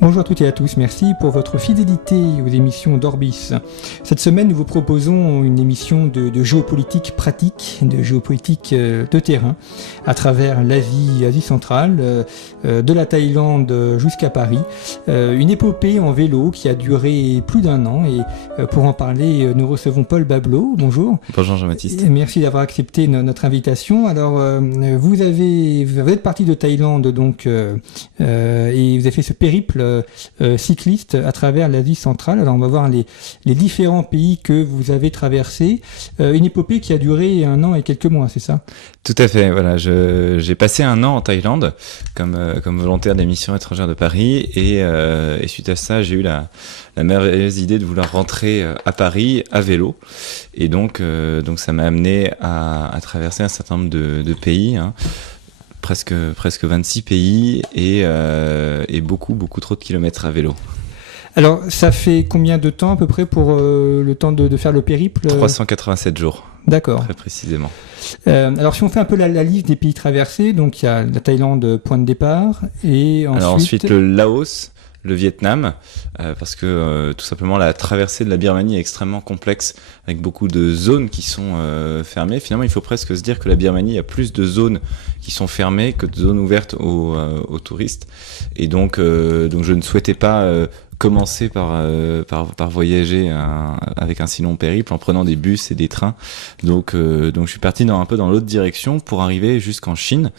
Bonjour à toutes et à tous, merci pour votre fidélité aux émissions d'Orbis. Cette semaine, nous vous proposons une émission de géopolitique pratique, de géopolitique de terrain, à travers l'Asie centrale, de la Thaïlande jusqu'à Paris. Une épopée en vélo qui a duré plus d'un an et pour en parler, nous recevons Paul Bableau. Bonjour. Bonjour Jean-Baptiste. Merci d'avoir accepté notre invitation. Alors, vous êtes parti de Thaïlande donc et vous avez fait ce périple cycliste à travers l'Asie centrale. Alors on va voir les différents pays que vous avez traversés. Une épopée qui a duré 1 an et quelques mois, c'est ça ? Tout à fait, voilà. J'ai passé 1 an en Thaïlande comme volontaire des missions étrangères de Paris et suite à ça, j'ai eu la merveilleuse idée de vouloir rentrer à Paris à vélo. Et donc ça m'a amené à traverser un certain nombre de pays, hein. Presque 26 pays et beaucoup trop de kilomètres à vélo. Alors, ça fait combien de temps à peu près pour le temps de faire le périple ? 387 jours. D'accord. Très précisément. Alors, si on fait un peu la liste des pays traversés, donc il y a la Thaïlande, point de départ, et ensuite le Laos, le Vietnam, parce que tout simplement la traversée de la Birmanie est extrêmement complexe, avec beaucoup de zones qui sont fermées. Finalement, il faut presque se dire que la Birmanie a plus de zones qui sont fermées que de zones ouvertes aux touristes. Et donc je ne souhaitais pas commencer par voyager avec un si long périple en prenant des bus et des trains. Donc je suis parti un peu dans l'autre direction pour arriver jusqu'en Chine,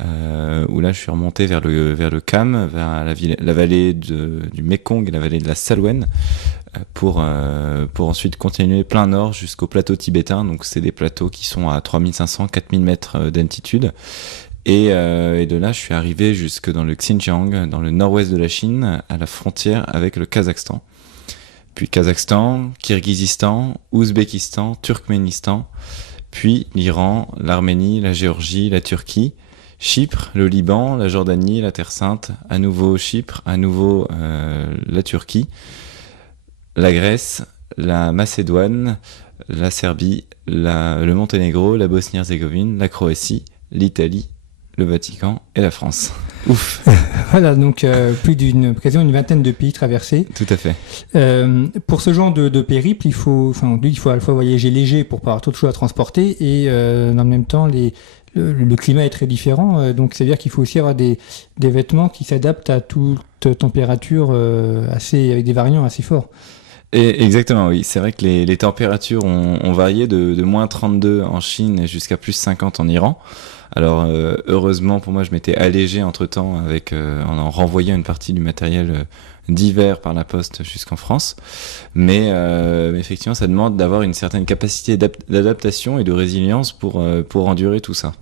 où là je suis remonté vers le Kham, vers la vallée du Mekong et la vallée de la Salween, pour ensuite continuer plein nord jusqu'au plateau tibétain. Donc c'est des plateaux qui sont à 3500-4000 mètres d'altitude. Et de là, je suis arrivé jusque dans le Xinjiang, dans le nord-ouest de la Chine, à la frontière avec le Kazakhstan. Puis Kazakhstan, Kirghizistan, Ouzbékistan, Turkménistan, puis l'Iran, l'Arménie, la Géorgie, la Turquie, Chypre, le Liban, la Jordanie, la Terre Sainte, à nouveau Chypre, à nouveau la Turquie, la Grèce, la Macédoine, la Serbie, le Monténégro, la Bosnie-Herzégovine, la Croatie, l'Italie, le Vatican et la France. Ouf. Voilà, donc quasiment une vingtaine de pays traversés. Tout à fait. Pour ce genre de périple, il faut à la fois voyager léger pour pas avoir trop de choses à transporter et dans le même temps, le climat est très différent. Donc, c'est-à-dire qu'il faut aussi avoir des vêtements qui s'adaptent à toute température avec des variants assez forts. Et exactement, oui. C'est vrai que les températures ont varié de moins 32 en Chine jusqu'à plus 50 en Iran. Alors heureusement pour moi, je m'étais allégé entre-temps en renvoyant une partie du matériel d'hiver par la poste jusqu'en France. Mais effectivement, ça demande d'avoir une certaine capacité d'adaptation et de résilience pour endurer tout ça.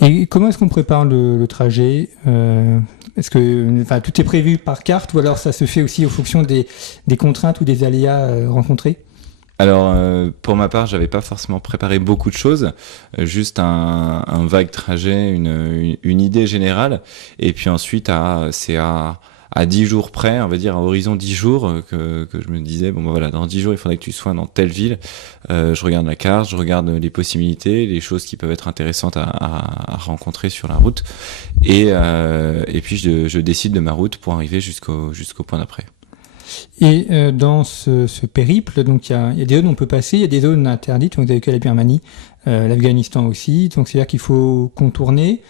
Et comment est-ce qu'on prépare le trajet ? Est-ce que tout est prévu par carte ou alors ça se fait aussi en fonction des contraintes ou des aléas rencontrés ? Alors, pour ma part, j'avais pas forcément préparé beaucoup de choses, juste un vague trajet, une idée générale, et puis ensuite, c'est à 10 jours près, on va dire à horizon 10 jours, que je me disais, bon, voilà, dans 10 jours, il faudrait que tu sois dans telle ville. Je regarde la carte, je regarde les possibilités, les choses qui peuvent être intéressantes à rencontrer sur la route, et puis je décide de ma route pour arriver jusqu'au point d'après. Et dans ce périple, donc il y a des zones où on peut passer, il y a des zones interdites, donc vous avez que la Birmanie, l'Afghanistan aussi, donc c'est-à-dire qu'il faut contourner.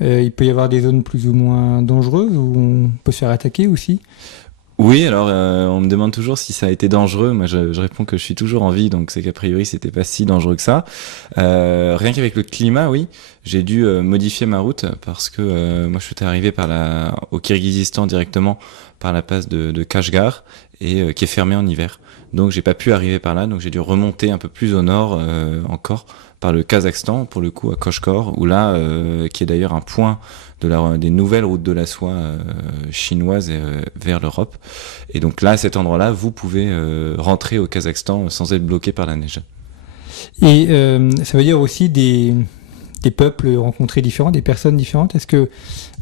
Il peut y avoir des zones plus ou moins dangereuses où on peut se faire attaquer aussi. Oui, alors on me demande toujours si ça a été dangereux. Moi, je réponds que je suis toujours en vie, donc c'est qu'a priori c'était pas si dangereux que ça. Rien qu'avec le climat, oui, j'ai dû modifier ma route parce que moi je suis arrivé au Kirghizistan directement par la passe de Kashgar et qui est fermée en hiver. Donc j'ai pas pu arriver par là, donc j'ai dû remonter un peu plus au nord encore par le Kazakhstan, pour le coup à Koshkor, où là, qui est d'ailleurs un point des nouvelles routes de la soie chinoises vers l'Europe. Et donc là, à cet endroit-là, vous pouvez rentrer au Kazakhstan sans être bloqué par la neige. Et ça veut dire aussi des peuples rencontrés différents, des personnes différentes. Est-ce que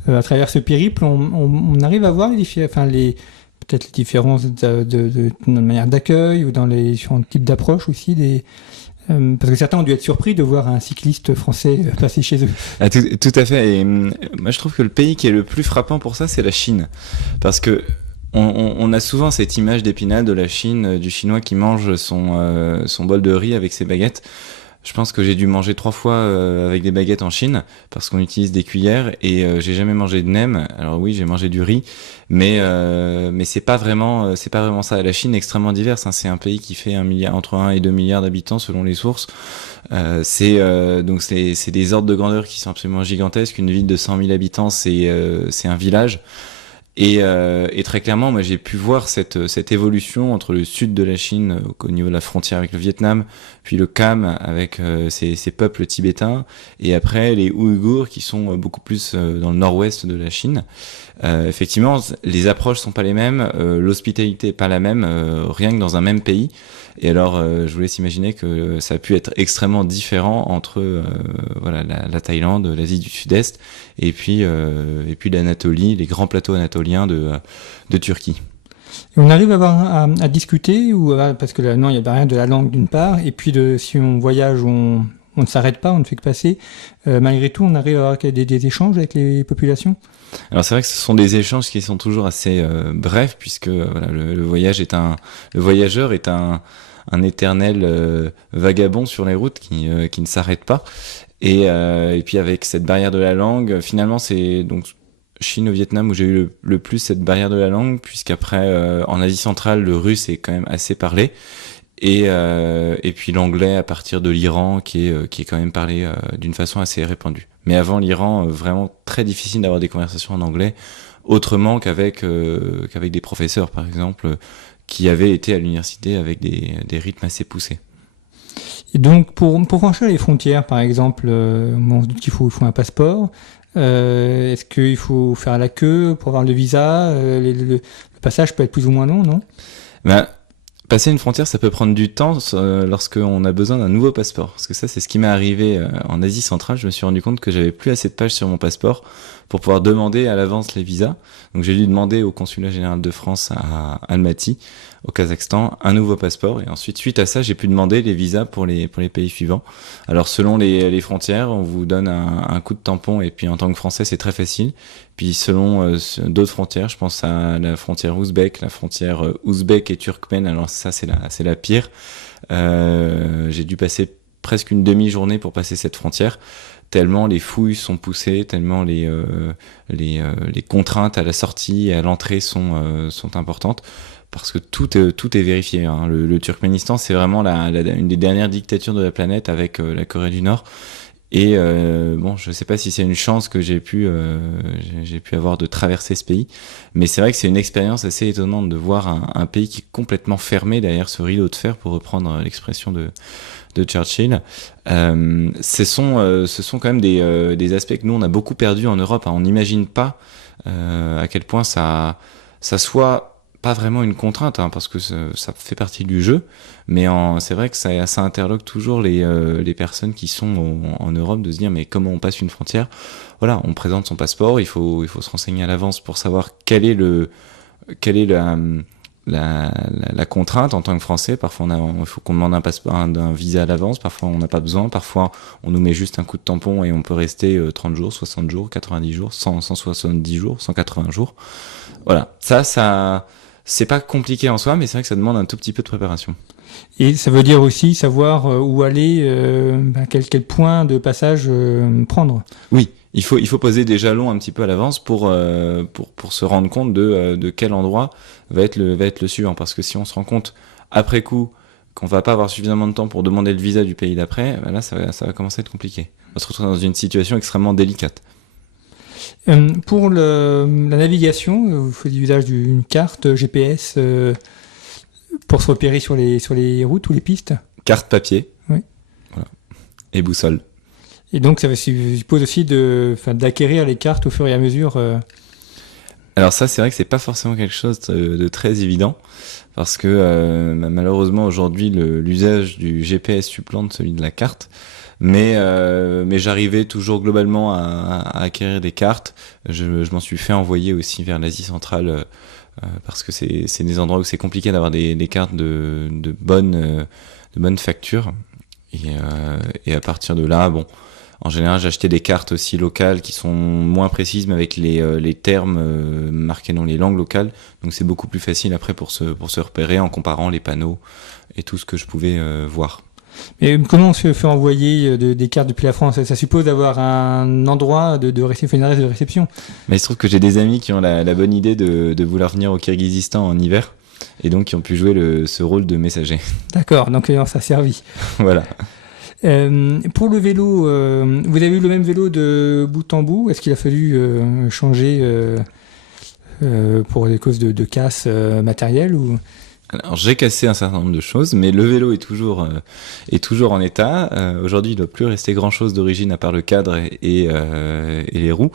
à travers ce périple, on arrive à voir peut-être les différences de manière d'accueil ou dans les différents types d'approches aussi Parce que certains ont dû être surpris de voir un cycliste français passer chez eux. Ah, tout à fait. Et moi, je trouve que le pays qui est le plus frappant pour ça, c'est la Chine. Parce que on a souvent cette image d'Épinal de la Chine, du Chinois qui mange son bol de riz avec ses baguettes. Je pense que j'ai dû manger 3 fois avec des baguettes en Chine, parce qu'on utilise des cuillères, et j'ai jamais mangé de nem. Alors oui, j'ai mangé du riz, mais c'est pas vraiment ça. La Chine est extrêmement diverse, hein. C'est un pays qui fait entre 1 et 2 milliards d'habitants selon les sources. Donc c'est des ordres de grandeur qui sont absolument gigantesques. Une ville de 100 000 habitants, c'est un village. Et très clairement, moi, j'ai pu voir cette évolution entre le sud de la Chine, au niveau de la frontière avec le Vietnam, puis le Kham avec ces peuples tibétains, et après les Ouïghours qui sont beaucoup plus dans le nord-ouest de la Chine. Effectivement, les approches sont pas les mêmes, l'hospitalité est pas la même, rien que dans un même pays. Et alors, je vous laisse imaginer que ça a pu être extrêmement différent entre la Thaïlande, l'Asie du Sud-Est, et puis l'Anatolie, les grands plateaux anatoliens de Turquie. Et on arrive à discuter parce que là, non, il y a la barrière de la langue d'une part, et puis si on voyage, on ne s'arrête pas, on ne fait que passer. Malgré tout, on arrive à avoir des échanges avec les populations. Alors c'est vrai que ce sont des échanges qui sont toujours assez brefs, puisque le voyageur est un éternel vagabond sur les routes qui ne s'arrête pas. Et puis avec cette barrière de la langue, finalement c'est donc Chine au Vietnam où j'ai eu le plus cette barrière de la langue, puisqu'après en Asie centrale le russe est quand même assez parlé. Et puis l'anglais à partir de l'Iran qui est quand même parlé d'une façon assez répandue. Mais avant l'Iran, vraiment très difficile d'avoir des conversations en anglais autrement qu'avec des professeurs par exemple qui avaient été à l'université avec des rythmes assez poussés. Et donc pour franchir les frontières par exemple, on se dit qu'il faut un passeport. Est-ce qu'il faut faire la queue pour avoir le visa? Le passage peut être plus ou moins long, non? Passer une frontière, ça peut prendre du temps lorsqu'on a besoin d'un nouveau passeport. Parce que ça, c'est ce qui m'est arrivé en Asie centrale. Je me suis rendu compte que j'avais plus assez de pages sur mon passeport pour pouvoir demander à l'avance les visas. Donc j'ai dû demander au consulat général de France à Almaty, au Kazakhstan, un nouveau passeport. Et ensuite, suite à ça, j'ai pu demander les visas pour les pays suivants. Alors selon les frontières, on vous donne un coup de tampon. Et puis en tant que Français, c'est très facile. Puis selon d'autres frontières, je pense à la frontière ouzbek, la frontière ouzbek et turkmène. Alors ça, c'est la pire. J'ai dû passer presque une demi-journée pour passer cette frontière, tellement les fouilles sont poussées, tellement les contraintes à la sortie et à l'entrée sont importantes, parce que tout est vérifié, hein. Le Turkménistan, c'est vraiment une des dernières dictatures de la planète avec la Corée du Nord. Et je sais pas si c'est une chance que j'ai pu avoir de traverser ce pays, mais c'est vrai que c'est une expérience assez étonnante de voir un pays qui est complètement fermé derrière ce rideau de fer, pour reprendre l'expression de Churchill. Ce sont quand même des aspects que nous on a beaucoup perdu en Europe, hein. On n'imagine pas à quel point ça soit pas vraiment une contrainte, hein, parce que ça fait partie du jeu, mais c'est vrai que ça interloque toujours les personnes qui sont en Europe, de se dire mais comment on passe une frontière. Voilà, on présente son passeport, il faut se renseigner à l'avance pour savoir quelle est la contrainte en tant que Français. Parfois il faut qu'on demande un visa à l'avance, parfois on n'a pas besoin, parfois on nous met juste un coup de tampon et on peut rester 30 jours, 60 jours, 90 jours, 170 jours, 180 jours. Voilà, ça c'est pas compliqué en soi, mais c'est vrai que ça demande un tout petit peu de préparation. Et ça veut dire aussi savoir où aller, quel point de passage prendre. Oui, il faut poser des jalons un petit peu à l'avance pour se rendre compte de quel endroit va être le suivant. Parce que si on se rend compte après coup qu'on va pas avoir suffisamment de temps pour demander le visa du pays d'après, là ça va commencer à être compliqué. On va se retrouver dans une situation extrêmement délicate. Pour la navigation, vous faites l'usage d'une carte GPS pour se repérer sur les routes ou les pistes. Carte papier. Oui. Voilà. Et boussole. Et donc ça suppose aussi d'acquérir les cartes au fur et à mesure. Alors ça, c'est vrai que c'est pas forcément quelque chose de très évident, parce que malheureusement aujourd'hui l'usage du GPS supplante celui de la carte. Mais j'arrivais toujours globalement à acquérir des cartes. Je m'en suis fait envoyer aussi vers l'Asie centrale, parce que c'est des endroits où c'est compliqué d'avoir des cartes de bonne facture. Et à partir de là, bon, en général, j'ai acheté des cartes aussi locales qui sont moins précises, mais avec les termes marqués dans les langues locales. Donc c'est beaucoup plus facile après pour se repérer en comparant les panneaux et tout ce que je pouvais voir. Et comment on se fait envoyer des cartes depuis la France? Ça suppose d'avoir un endroit de réception, une adresse de réception. Mais il se trouve que j'ai des amis qui ont la bonne idée de vouloir venir au Kirghizistan en hiver, et donc qui ont pu jouer ce rôle de messager. D'accord, donc ça a servi. Voilà. Pour le vélo, vous avez eu le même vélo de bout en bout? Est-ce qu'il a fallu changer pour des causes de casse matérielle ou... Alors j'ai cassé un certain nombre de choses, mais le vélo est toujours en état. Aujourd'hui, il ne doit plus rester grand-chose d'origine à part le cadre et les roues.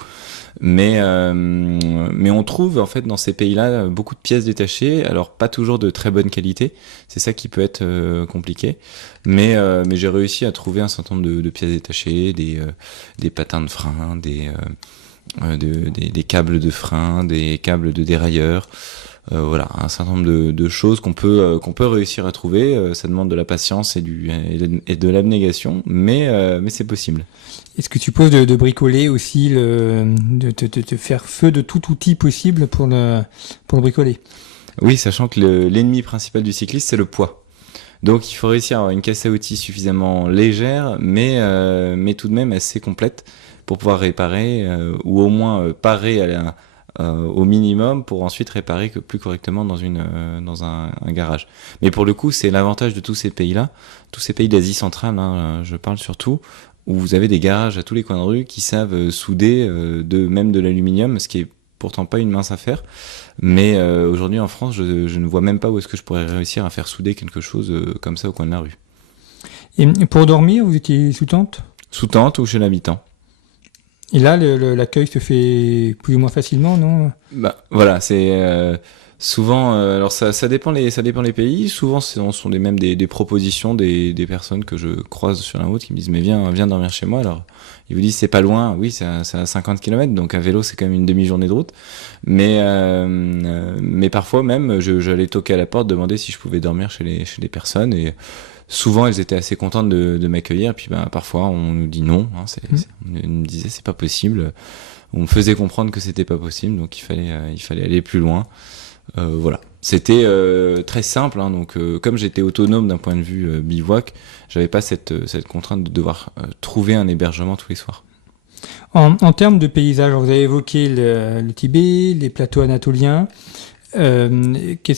Mais on trouve en fait dans ces pays-là beaucoup de pièces détachées, alors pas toujours de très bonne qualité. C'est ça qui peut être compliqué. Mais j'ai réussi à trouver un certain nombre de pièces détachées, des patins de frein, des câbles de frein, des câbles de dérailleur. Voilà, un certain nombre de choses qu'on peut réussir à trouver. Ça demande de la patience et de l'abnégation, mais c'est possible. Est-ce que tu poses de bricoler aussi, de faire feu de tout outil possible pour le bricoler? Oui, sachant que l'ennemi principal du cycliste, c'est le poids. Donc il faut réussir à avoir une caisse à outils suffisamment légère, mais tout de même assez complète pour pouvoir réparer, ou au moins parer au minimum pour ensuite réparer plus correctement dans un garage. Mais pour le coup, c'est l'avantage de tous ces pays-là, tous ces pays d'Asie centrale, hein, je parle surtout, où vous avez des garages à tous les coins de rue qui savent souder même de l'aluminium, ce qui est pourtant pas une mince affaire. Mais aujourd'hui en France, je ne vois même pas où est-ce que je pourrais réussir à faire souder quelque chose comme ça au coin de la rue. Et pour dormir, vous étiez sous tente? Sous tente ou chez l'habitant. Et là, l'accueil se fait plus ou moins facilement, non? Bah voilà, c'est souvent. Alors ça dépend les pays. Souvent, ce sont même des propositions des personnes que je croise sur la route qui me disent mais viens dormir chez moi. Alors ils vous disent c'est pas loin. Oui, c'est à 50 km, donc à vélo c'est quand même une demi-journée de route. Mais parfois même, j'allais toquer à la porte, demander si je pouvais dormir chez les personnes et souvent, elles étaient assez contentes de m'accueillir. Puis, parfois, on nous dit non. Hein, on nous disait c'est pas possible. On me faisait comprendre que c'était pas possible, donc il fallait aller plus loin. Voilà. C'était très simple. Hein, donc, comme j'étais autonome d'un point de vue bivouac, j'avais pas cette contrainte de devoir trouver un hébergement tous les soirs. En termes de paysage, vous avez évoqué le Tibet, les plateaux anatoliens. Quels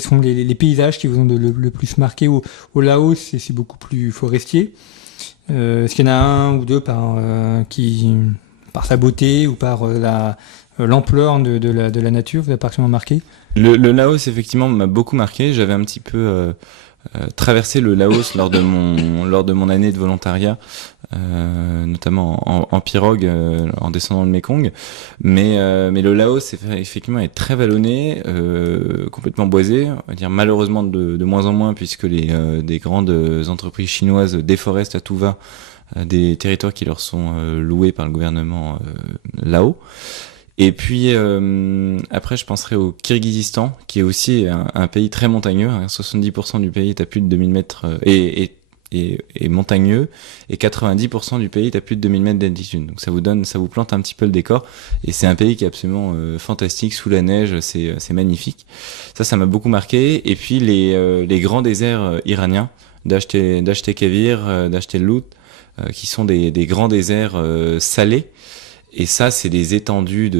sont les paysages qui vous ont le plus marqué au Laos? C'est beaucoup plus forestier. Est-ce qu'il y en a un ou deux qui, par sa beauté ou par l'ampleur de la nature, vous a particulièrement marqué? Le Laos, effectivement, m'a beaucoup marqué. J'avais un petit peu traversé le Laos lors de mon année de volontariat, notamment en pirogue, en descendant le Mékong. Mais le Laos, effectivement, est très vallonné, complètement boisé. On va dire malheureusement de moins en moins, puisque des grandes entreprises chinoises déforestent à tout va des territoires qui leur sont loués par le gouvernement là-haut. Et puis après, je penserai au Kirghizistan, qui est aussi un pays très montagneux. 70% du pays est à plus de 2000 mètres et montagneux, et 90% du pays est à plus de 2000 mètres d'altitude. Donc ça vous plante un petit peu le décor. Et c'est un pays qui est absolument fantastique, sous la neige, c'est magnifique. Ça m'a beaucoup marqué. Et puis les grands déserts iraniens, Dasht e Kavir, Dasht el-Lut, qui sont des grands déserts salés. Et ça, c'est des étendues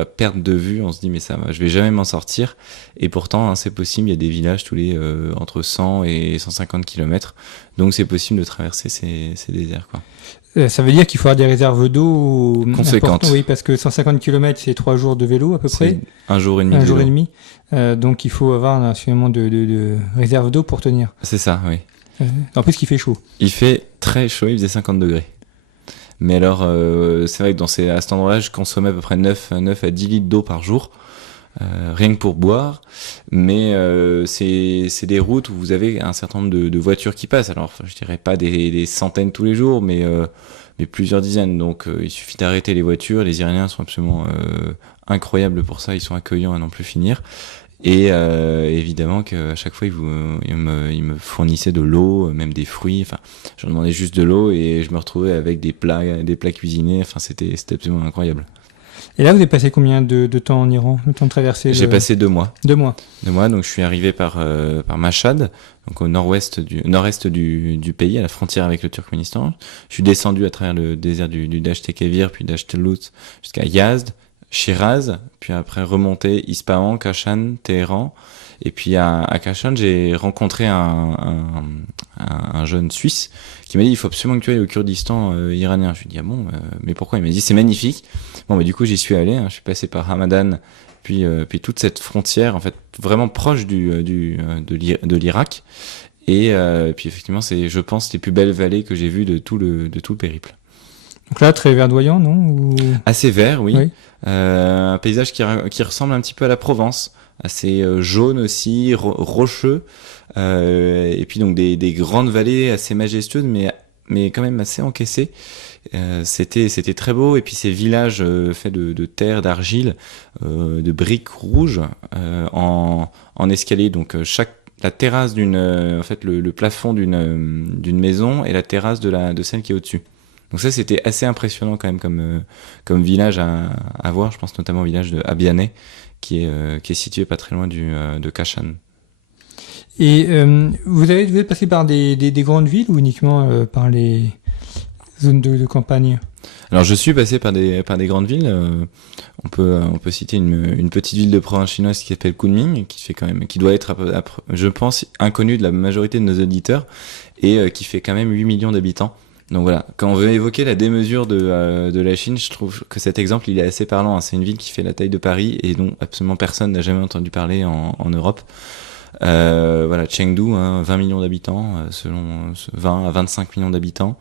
à perte de vue. On se dit, mais je vais jamais m'en sortir. Et pourtant, hein, c'est possible. Il y a des villages tous les entre 100 et 150 km. Donc, c'est possible de traverser ces déserts, quoi. Ça veut dire qu'il faut avoir des réserves d'eau conséquentes. Oui, parce que 150 km, c'est 3 jours de vélo à peu près. Un jour et demi. Un jour et demi. Donc, il faut avoir absolument de réserves d'eau pour tenir. C'est ça, oui. En plus, il fait chaud. Il fait très chaud. Il faisait 50 degrés. Mais alors, c'est vrai que à cet endroit-là, je consommais à peu près 9 à 10 litres d'eau par jour, rien que pour boire. Mais c'est des routes où vous avez un certain nombre de voitures qui passent. Alors, je dirais pas des centaines tous les jours, mais plusieurs dizaines. Donc, il suffit d'arrêter les voitures. Les Iraniens sont absolument incroyables pour ça. Ils sont accueillants à n'en plus finir. Et évidemment qu'à chaque fois, ils me fournissaient de l'eau, même des fruits. Enfin, je leur demandais juste de l'eau et je me retrouvais avec des plats cuisinés. Enfin, c'était absolument incroyable. Et là, vous avez passé combien de temps en Iran, le temps de traverser J'ai passé 2 mois. 2 mois. 2 mois, donc je suis arrivé par Mashhad, donc au nord-est du pays, à la frontière avec le Turkménistan. Je suis descendu à travers le désert du Dasht-e-Kevir, puis Dasht-e-Lut, jusqu'à Yazd, Shiraz, puis après remonter Ispahan, Kashan, Téhéran. Et puis à Kashan, j'ai rencontré un jeune Suisse qui m'a dit il faut absolument que tu ailles au Kurdistan iranien. Je lui ai dit ah bon, mais pourquoi? Il m'a dit c'est magnifique. Bon, bah du coup j'y suis allé. Je suis passé par Hamadan, puis toute cette frontière en fait vraiment proche de l'Irak. Et puis effectivement c'est, je pense, les plus belles vallées que j'ai vues de tout le périple. Donc là, très verdoyant, non? Ou... Assez vert, oui. Oui. Un paysage qui ressemble un petit peu à la Provence, assez jaune aussi, rocheux, et puis donc des grandes vallées assez majestueuses, mais quand même assez encaissées. C'était très beau, et puis ces villages faits de terre, d'argile, de briques rouges en escalier. Donc la terrasse en fait le plafond d'une maison et la terrasse de celle qui est au-dessus. Donc ça, c'était assez impressionnant quand même comme village à voir. Je pense notamment au village de Abiane, qui est situé pas très loin de Kashan. Et vous êtes passé par des grandes villes ou uniquement par les zones de campagne? Alors je suis passé par des grandes villes. On peut citer une petite ville de province chinoise qui s'appelle Kunming, qui doit être, je pense, inconnue de la majorité de nos auditeurs, et qui fait quand même 8 millions d'habitants. Donc voilà, quand on veut évoquer la démesure de la Chine, je trouve que cet exemple il est assez parlant. C'est une ville qui fait la taille de Paris et dont absolument personne n'a jamais entendu parler en Europe. Voilà, Chengdu, 20 millions d'habitants, selon 20 à 25 millions d'habitants.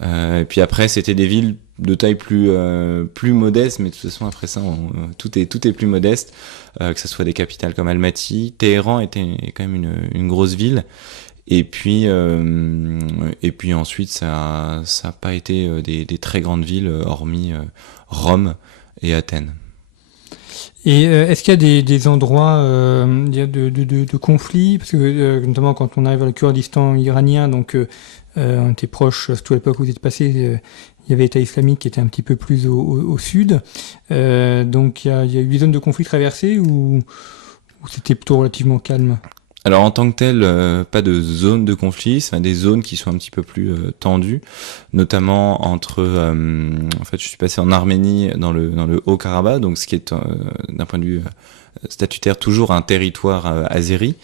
Et puis après, c'était des villes de taille plus modeste, mais de toute façon après ça, tout est plus modeste. Que ce soit des capitales comme Almaty, Téhéran était quand même une grosse ville. Et puis ensuite, ça a pas été des très grandes villes, hormis Rome et Athènes. Et est-ce qu'il y a des endroits de conflits? Parce que notamment quand on arrive vers le Kurdistan iranien, donc on était proche, surtout à l'époque où vous êtes passé, il y avait l'État islamique qui était un petit peu plus au sud. Donc il y a eu des zones de conflit traversées ou c'était plutôt relativement calme? Alors en tant que tel, pas de zone de conflit, c'est des zones qui sont un petit peu plus tendues, notamment entre. En fait, je suis passé en Arménie dans le Haut-Karabakh, donc ce qui est d'un point de vue statutaire toujours un territoire azéri,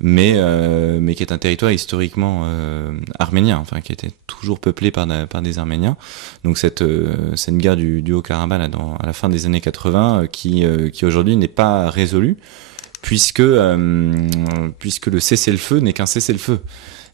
mais qui est un territoire historiquement arménien, enfin qui était toujours peuplé par des Arméniens. Donc c'est une guerre du Haut-Karabakh là, à la fin des années 80 qui aujourd'hui n'est pas résolue. Puisque le cessez-le-feu n'est qu'un cessez-le-feu,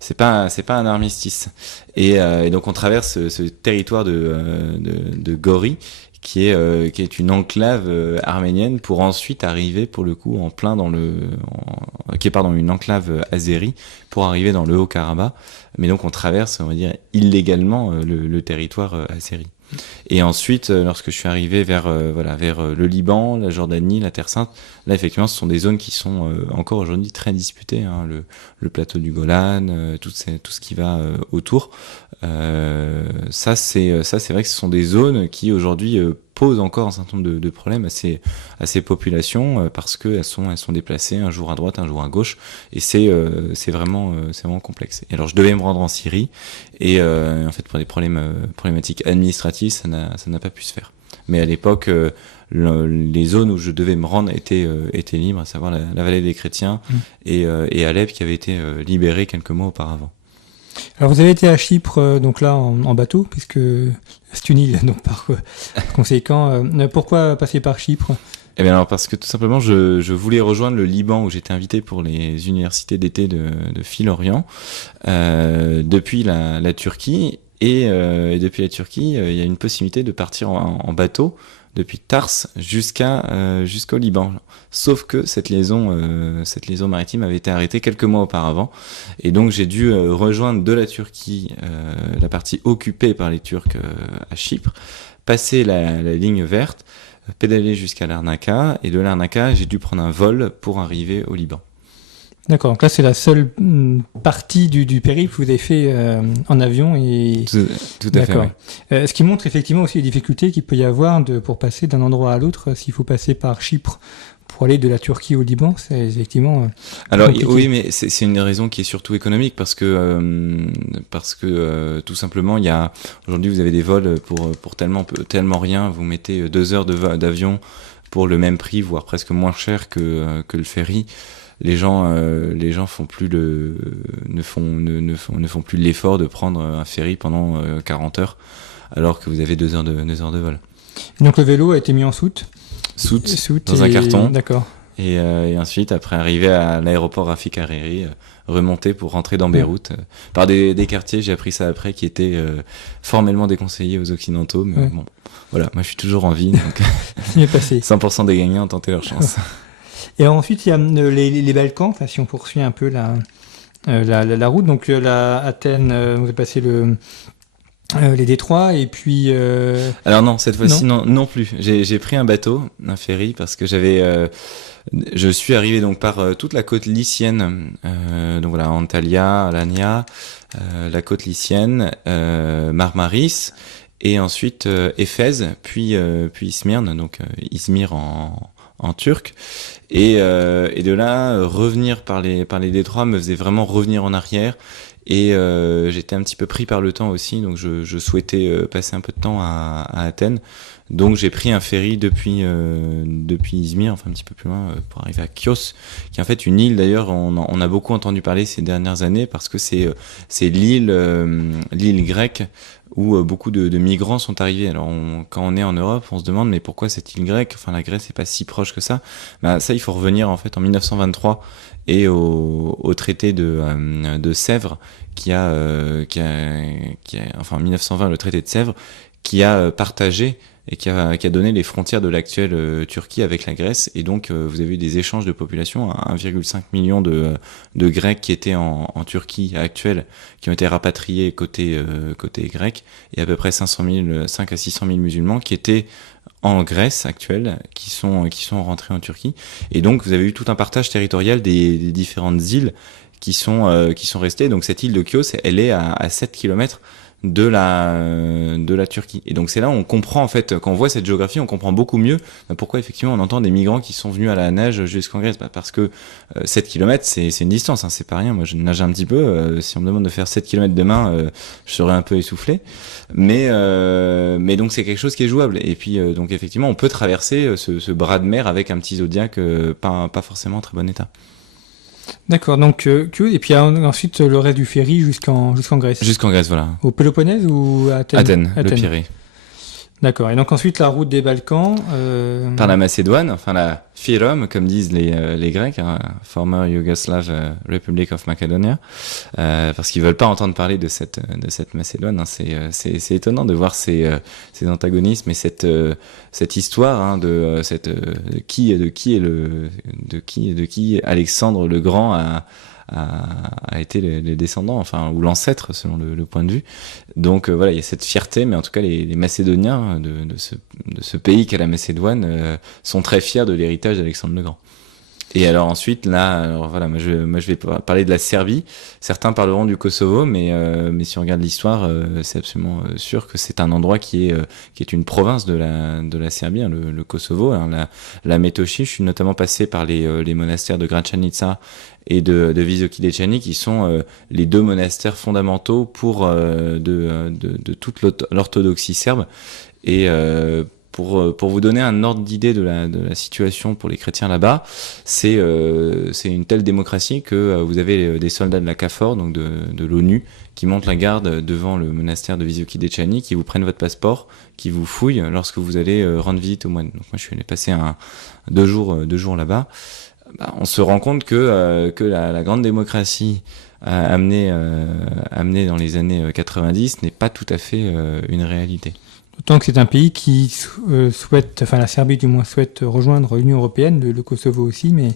c'est pas un armistice. Et donc on traverse ce territoire de Gori, qui est une enclave arménienne, pour ensuite arriver pour le coup en plein une enclave azérie, pour arriver dans le Haut-Karabakh. Mais donc on traverse, on va dire, illégalement le territoire azéri. Et ensuite, lorsque je suis arrivé vers le Liban, la Jordanie, la Terre Sainte, là effectivement, ce sont des zones qui sont encore aujourd'hui très disputées. Le plateau du Golan, tout ce qui va autour. Ça c'est vrai que ce sont des zones qui aujourd'hui posent encore un certain nombre de problèmes à ces populations parce que elles sont déplacées un jour à droite, un jour à gauche, et c'est vraiment complexe. Et alors je devais me rendre en Syrie et en fait pour des problématiques administratives, ça n'a pas pu se faire. Mais à l'époque, les zones où je devais me rendre étaient libres, à savoir la vallée des chrétiens et Alep qui avait été libérée quelques mois auparavant. Alors vous avez été à Chypre, donc là en bateau, puisque c'est une île, donc par conséquent, pourquoi passer par Chypre? Eh bien alors parce que tout simplement je voulais rejoindre le Liban où j'étais invité pour les universités d'été de Phil-Orient depuis la Turquie et depuis la Turquie il y a une possibilité de partir en bateau depuis Tars jusqu'au Liban. Sauf que cette liaison maritime avait été arrêtée quelques mois auparavant. Et donc j'ai dû rejoindre de la Turquie la partie occupée par les Turcs à Chypre, passer la ligne verte, pédalé jusqu'à Larnaca, et de Larnaca, j'ai dû prendre un vol pour arriver au Liban. D'accord, donc là c'est la seule partie du périple que vous avez fait en avion. Tout à fait, D'accord. ouais. Ce qui montre effectivement aussi les difficultés qu'il peut y avoir pour passer d'un endroit à l'autre, s'il faut passer par Chypre pour aller de la Turquie au Liban, c'est effectivement Alors compliqué. oui, mais c'est une raison qui est surtout économique parce que tout simplement aujourd'hui vous avez des vols pour tellement rien, vous mettez 2 heures d'avion pour le même prix, voire presque moins cher que le ferry. Les gens font plus ne font plus l'effort de prendre un ferry pendant 40 heures alors que vous avez 2 heures de vol. Donc le vélo a été mis en soute Dans un carton. D'accord. Et ensuite, après arriver à l'aéroport Rafik Hariri, remonter pour rentrer dans Beyrouth, par des quartiers, j'ai appris ça après, qui étaient formellement déconseillés aux Occidentaux. Mais bon, voilà, moi je suis toujours en vie, donc c'est passé. 100% des gagnants ont tenté leur chance. Et ensuite, il y a les Balkans, enfin, si on poursuit un peu la route. Donc Athènes, vous avez passé les détroits, et puis... Alors non, cette fois-ci, non plus. J'ai pris un bateau, un ferry, parce que je suis arrivé donc par toute la côte lycienne, donc voilà, Antalya, Alania, la côte lycienne, Marmaris, et ensuite Éphèse, puis Smyrne, donc Izmir en turc, et de là revenir par les détroits me faisait vraiment revenir en arrière, et j'étais un petit peu pris par le temps aussi, donc je souhaitais passer un peu de temps à Athènes. Donc j'ai pris un ferry depuis Izmir, enfin un petit peu plus loin, pour arriver à Chios, qui est en fait une île. D'ailleurs, on a beaucoup entendu parler ces dernières années parce que c'est l'île grecque où beaucoup de migrants sont arrivés. Alors quand on est en Europe, on se demande mais pourquoi cette île grecque ? Enfin la Grèce n'est pas si proche que ça. Bah ça, il faut revenir en fait en 1923 et au traité de Sèvres enfin en 1920 le traité de Sèvres qui a partagé et qui a donné les frontières de l'actuelle Turquie avec la Grèce. Et donc, vous avez eu des échanges de population, 1,5 million de Grecs qui étaient en Turquie actuelle, qui ont été rapatriés côté grec, et à peu près 5 à 600 000 musulmans qui étaient en Grèce actuelle, qui sont rentrés en Turquie. Et donc, vous avez eu tout un partage territorial des différentes îles qui sont restées. Donc, cette île de Chios, elle est à 7 kilomètres de la Turquie. Et donc c'est là où on comprend en fait, quand on voit cette géographie, on comprend beaucoup mieux pourquoi effectivement on entend des migrants qui sont venus à la nage jusqu'en Grèce. Parce que 7 km c'est une distance, hein, c'est pas rien. Moi je nage un petit peu, si on me demande de faire 7 km demain, je serais un peu essoufflé. Mais donc c'est quelque chose qui est jouable. Et puis donc effectivement on peut traverser ce bras de mer avec un petit Zodiac pas forcément en très bon état. D'accord, donc et puis ensuite le reste du ferry jusqu'en Grèce. Jusqu'en Grèce, voilà. Au Péloponnèse ou à Athènes, le Pirée. D'accord, et donc ensuite la route des Balkans... Par la Macédoine, enfin la Fyrom, comme disent les Grecs, hein, Former Yugoslav Republic of Macedonia, parce qu'ils veulent pas entendre parler de cette Macédoine. Hein. C'est étonnant de voir ces antagonismes et cette histoire hein, de qui Alexandre le Grand a été les descendants, enfin, ou l'ancêtre selon le point de vue. Donc voilà, il y a cette fierté, mais en tout cas les Macédoniens de ce pays qu'est la Macédoine sont très fiers de l'héritage d'Alexandre le Grand. Et alors ensuite là, voilà, moi je vais parler de la Serbie. Certains parleront du Kosovo, mais si on regarde l'histoire, c'est absolument sûr que c'est un endroit qui est une province de la Serbie, hein, le Kosovo. Hein, la Metochi, je suis notamment passé par les monastères de Gračanica et de Visoki Dečani, qui sont les deux monastères fondamentaux pour de toute l'orthodoxie serbe. Et pour vous donner un ordre d'idée de la situation pour les chrétiens là-bas, c'est une telle démocratie que vous avez des soldats de la KFOR, donc de l'ONU, qui montent la garde devant le monastère de Visoki Dečani, qui vous prennent votre passeport, qui vous fouillent lorsque vous allez rendre visite au moine. Donc moi je suis allé passer 2 jours là-bas. Bah, on se rend compte que la grande démocratie amenée dans les années 90 n'est pas tout à fait une réalité. D'autant que c'est un pays qui souhaite, enfin la Serbie du moins souhaite rejoindre l'Union européenne, le Kosovo aussi, mais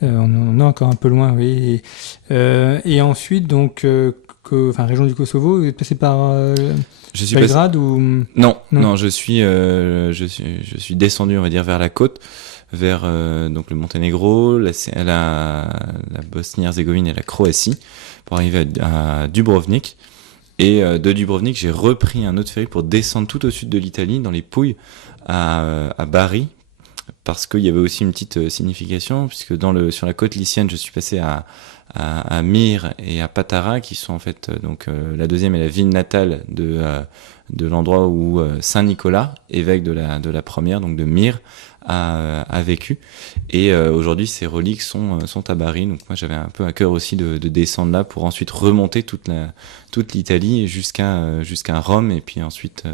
on en est encore un peu loin. Oui. Et ensuite, donc, région du Kosovo. Vous êtes passé par Belgrade ou Non, je suis descendu, on va dire, vers la côte, vers donc le Monténégro, la Bosnie-Herzégovine et la Croatie, pour arriver à Dubrovnik. Et de Dubrovnik, j'ai repris un autre ferry pour descendre tout au sud de l'Italie, dans les Pouilles, à Bari, parce qu'il y avait aussi une petite signification, puisque sur la côte lycienne, je suis passé à Myre et à Patara, qui sont en fait la deuxième est la ville natale de l'endroit où Saint Nicolas, évêque de la première, donc de Myre, a vécu. Et aujourd'hui, ces reliques sont à Bari. Donc moi, j'avais un peu à cœur aussi de descendre là pour ensuite remonter toute l'Italie jusqu'à Rome, et puis ensuite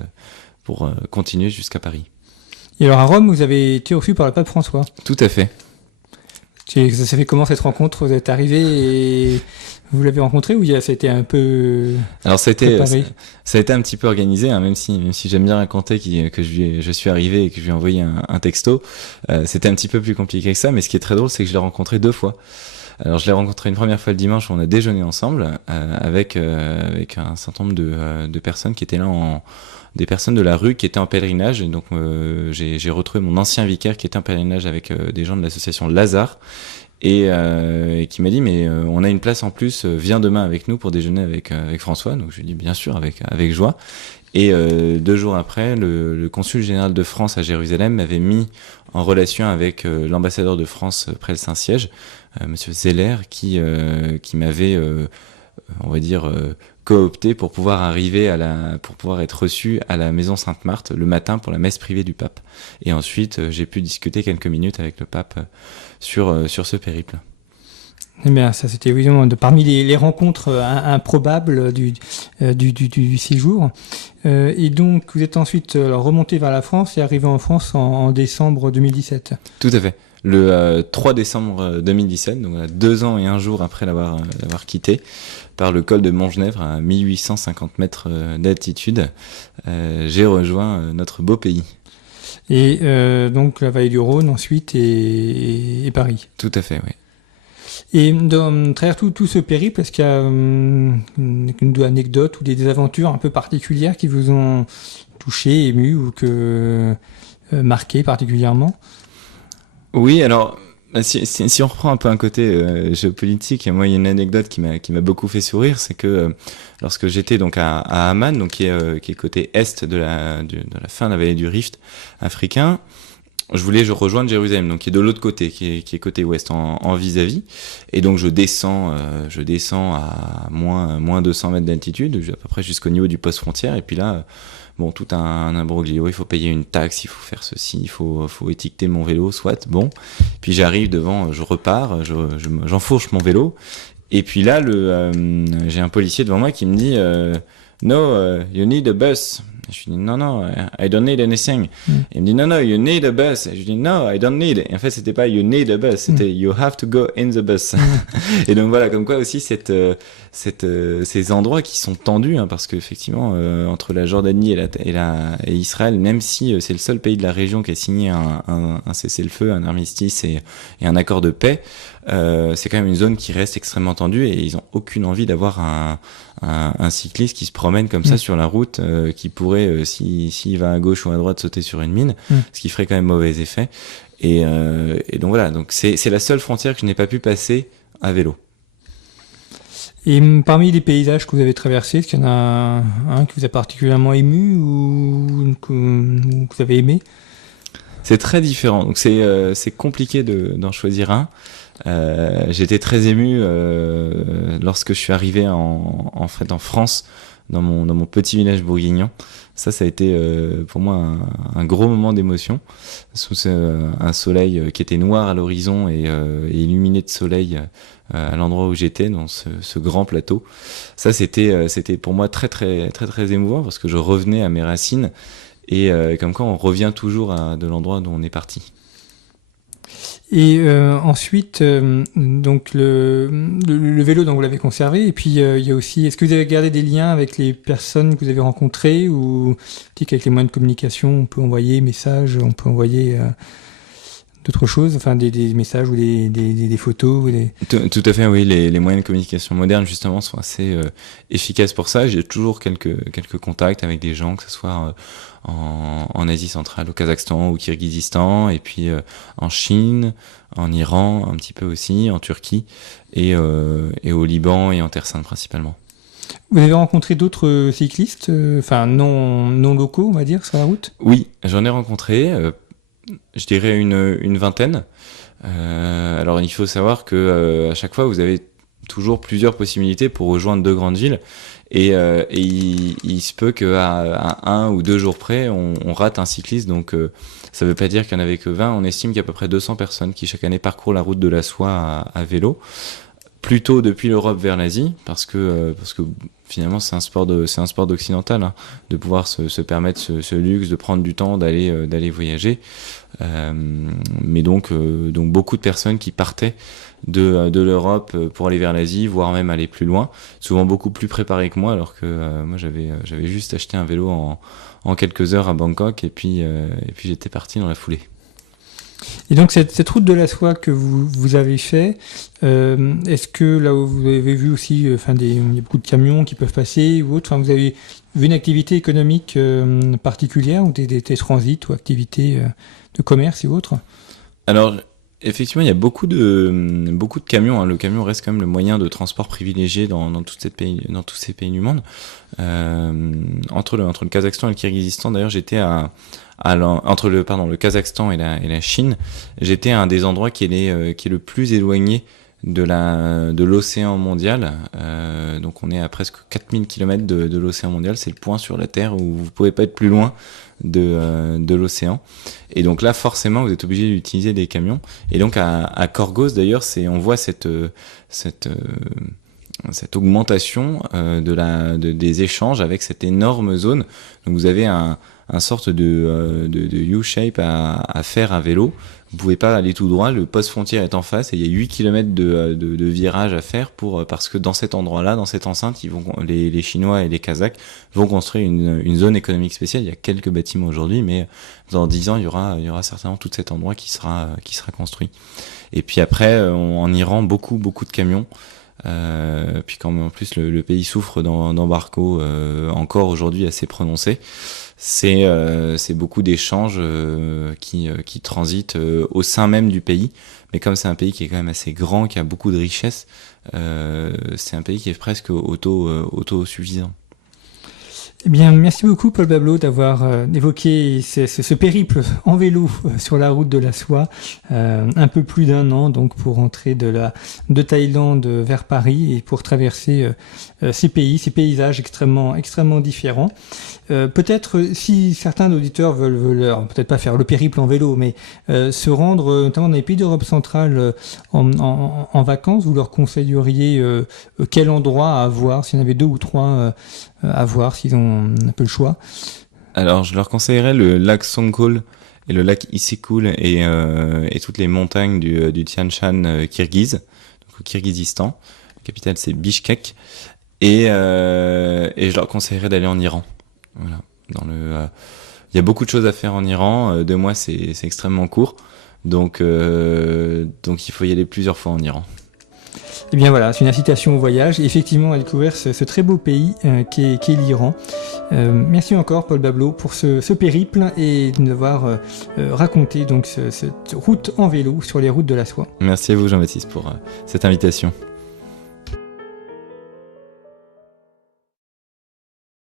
pour continuer jusqu'à Paris. Et alors à Rome, vous avez été reçu par le pape François. Tout à fait. Ça s'est fait comment cette rencontre? Vous êtes arrivé et vous l'avez rencontré, ou ça a été un peu Alors ça a été un petit peu organisé, hein, même si j'aime bien raconter que je suis arrivé et que je lui ai envoyé un texto. C'était un petit peu plus compliqué que ça, mais ce qui est très drôle, c'est que je l'ai rencontré 2 fois. Alors je l'ai rencontré une première fois le dimanche où on a déjeuné ensemble avec un certain nombre de personnes qui étaient là des personnes de la rue qui étaient en pèlerinage. Et donc j'ai retrouvé mon ancien vicaire qui était en pèlerinage avec des gens de l'association Lazare et qui m'a dit mais on a une place en plus, viens demain avec nous pour déjeuner avec François. Donc je lui ai dit bien sûr avec joie. Et 2 jours après, le consul général de France à Jérusalem m'avait mis en relation avec l'ambassadeur de France près le Saint-Siège, Monsieur Zeller, qui m'avait, on va dire, coopté pour pouvoir pour pouvoir être reçu à la maison Sainte-Marthe le matin pour la messe privée du pape. Et ensuite, j'ai pu discuter quelques minutes avec le pape sur ce périple. Eh bien, ça c'était évidemment parmi les rencontres improbables du séjour. Et donc, vous êtes ensuite remonté vers la France et arrivé en France en décembre 2017. Tout à fait. Le 3 décembre 2017, donc 2 ans et 1 jour après l'avoir quitté, par le col de Montgenèvre à 1850 mètres d'altitude, j'ai rejoint notre beau pays. Et donc la vallée du Rhône ensuite et Paris. Tout à fait, oui. Et dans travers tout ce périple, est-ce qu'il y a une anecdote ou des aventures un peu particulières qui vous ont touché, ému ou marqué particulièrement? Oui, alors si on reprend un peu un côté géopolitique, moi il y a une anecdote qui m'a beaucoup fait sourire, c'est que lorsque j'étais donc à Amman, donc qui est côté est de la fin de la vallée du Rift africain, je voulais rejoindre Jérusalem, donc qui est de l'autre côté, qui est côté ouest en vis-à-vis, et donc je descends à moins 200 mètres d'altitude, à peu près jusqu'au niveau du poste frontière, et puis là, bon, tout un imbroglio, il faut payer une taxe, il faut faire ceci, il faut étiqueter mon vélo, soit, bon, puis j'arrive devant, je repars, j'enfourche mon vélo, et puis là, j'ai un policier devant moi qui me dit No, you need a bus. Je lui dis non, I don't need anything. Il me dit non, you need a bus. Et je lui dis no, I don't need. Et en fait, c'était pas you need a bus, c'était you have to go in the bus. Et donc voilà, comme quoi aussi ces endroits qui sont tendus, hein, parce qu'effectivement entre la Jordanie et Israël, même si c'est le seul pays de la région qui a signé un cessez-le-feu, un armistice et un accord de paix, c'est quand même une zone qui reste extrêmement tendue et ils ont aucune envie d'avoir un cycliste qui se promène comme ça sur la route, qui pourrait, s'il va à gauche ou à droite, sauter sur une mine, ce qui ferait quand même mauvais effet. Et donc voilà, donc c'est la seule frontière que je n'ai pas pu passer à vélo. Et parmi les paysages que vous avez traversés, est-ce qu'il y en a un qui vous a particulièrement ému ou que vous avez aimé? C'est très différent, donc c'est compliqué d'en choisir un. J'étais très ému lorsque je suis arrivé en France, dans mon petit village bourguignon. Ça a été pour moi un gros moment d'émotion, sous un soleil qui était noir à l'horizon et illuminé de soleil à l'endroit où j'étais, dans ce grand plateau. Ça c'était pour moi très très très très émouvant, parce que je revenais à mes racines et comme quoi on revient toujours de l'endroit d'où on est parti. Et ensuite, donc le vélo, donc vous l'avez conservé. Et puis il y a aussi, est-ce que vous avez gardé des liens avec les personnes que vous avez rencontrées, ou qu'avec les moyens de communication, on peut envoyer messages, on peut envoyer d'autres choses, enfin des messages ou des photos ou des... Tout à fait, oui. Les moyens de communication modernes, justement, sont assez efficaces pour ça. J'ai toujours quelques contacts avec des gens, que ce soit en Asie centrale, au Kazakhstan, au Kirghizistan, et puis en Chine, en Iran, un petit peu aussi, en Turquie, et au Liban et en Terre Sainte principalement. Vous avez rencontré d'autres cyclistes, non locaux, on va dire, sur la route? Oui, j'en ai rencontré, je dirais une vingtaine. Alors il faut savoir que à chaque fois, vous avez toujours plusieurs possibilités pour rejoindre 2 grandes villes. Et il se peut qu'à 1 ou 2 jours près, on rate un cycliste. Donc ça ne veut pas dire qu'il n'y en avait que 20. On estime qu'il y a à peu près 200 personnes qui chaque année parcourent la route de la soie à vélo. Plutôt depuis l'Europe vers l'Asie, parce que finalement c'est un sport d'occidental, hein, de pouvoir se permettre ce luxe, de prendre du temps d'aller voyager. Mais donc beaucoup de personnes qui partaient de l'Europe pour aller vers l'Asie, voire même aller plus loin, souvent beaucoup plus préparés que moi, alors que moi j'avais juste acheté un vélo en quelques heures à Bangkok, et puis j'étais parti dans la foulée. Et donc cette route de la soie que vous avez fait, est-ce que là où vous avez vu aussi, il y a beaucoup de camions qui peuvent passer ou autre, vous avez vu une activité économique particulière ou des transits ou activités de commerce et autres? Alors effectivement, il y a beaucoup de camions, hein. Le camion reste quand même le moyen de transport privilégié dans tous ces pays du monde. Entre le Kazakhstan et le Kirghizistan, d'ailleurs, j'étais entre le Kazakhstan et la Chine, j'étais à un des endroits qui est le plus éloigné de l'océan mondial. Donc on est à presque 4000 km de l'océan mondial. C'est le point sur la Terre où vous pouvez pas être plus loin de l'océan. Et donc là, forcément, vous êtes obligé d'utiliser des camions. Et donc à Korgos, d'ailleurs, on voit cette augmentation des échanges avec cette énorme zone. Donc vous avez un sorte de U-shape à faire à vélo. Vous pouvez pas aller tout droit, le poste frontière est en face et il y a 8 km de virage à faire parce que dans cet endroit-là, dans cette enceinte, les Chinois et les Kazakhs vont construire une zone économique spéciale. Il y a quelques bâtiments aujourd'hui, mais dans 10 ans, il y aura certainement tout cet endroit qui sera construit. Et puis après, en Iran, beaucoup de camions. Puis quand en plus le pays souffre d'embargo encore aujourd'hui assez prononcé, c'est beaucoup d'échanges qui transitent au sein même du pays. Mais comme c'est un pays qui est quand même assez grand, qui a beaucoup de richesses, c'est un pays qui est presque autosuffisant. Eh bien, merci beaucoup Paul Bablo d'avoir évoqué ce périple en vélo sur la route de la soie, un peu plus d'1 an donc pour rentrer de Thaïlande vers Paris et pour traverser ces paysages extrêmement différents. Peut-être si certains auditeurs veulent peut-être pas faire le périple en vélo, mais se rendre notamment dans les pays d'Europe centrale en vacances, vous leur conseilleriez quel endroit à voir, s'il y en avait 2 ou 3 à voir, s'ils ont un peu le choix? Alors, je leur conseillerais le lac Songkhol et le lac Issyk-Kul et toutes les montagnes du Tian Shan kirghize, donc au Kirghizistan. La capitale, c'est Bishkek. Et je leur conseillerais d'aller en Iran. Voilà. Il y a beaucoup de choses à faire en Iran. 2 mois, c'est extrêmement court. Donc il faut y aller plusieurs fois en Iran. Eh bien voilà, c'est une incitation au voyage et effectivement à découvrir ce très beau pays qu'est l'Iran. Merci encore Paul Bablo pour ce périple et de nous avoir raconté donc cette route en vélo sur les routes de la soie. Merci à vous Jean-Baptiste pour cette invitation.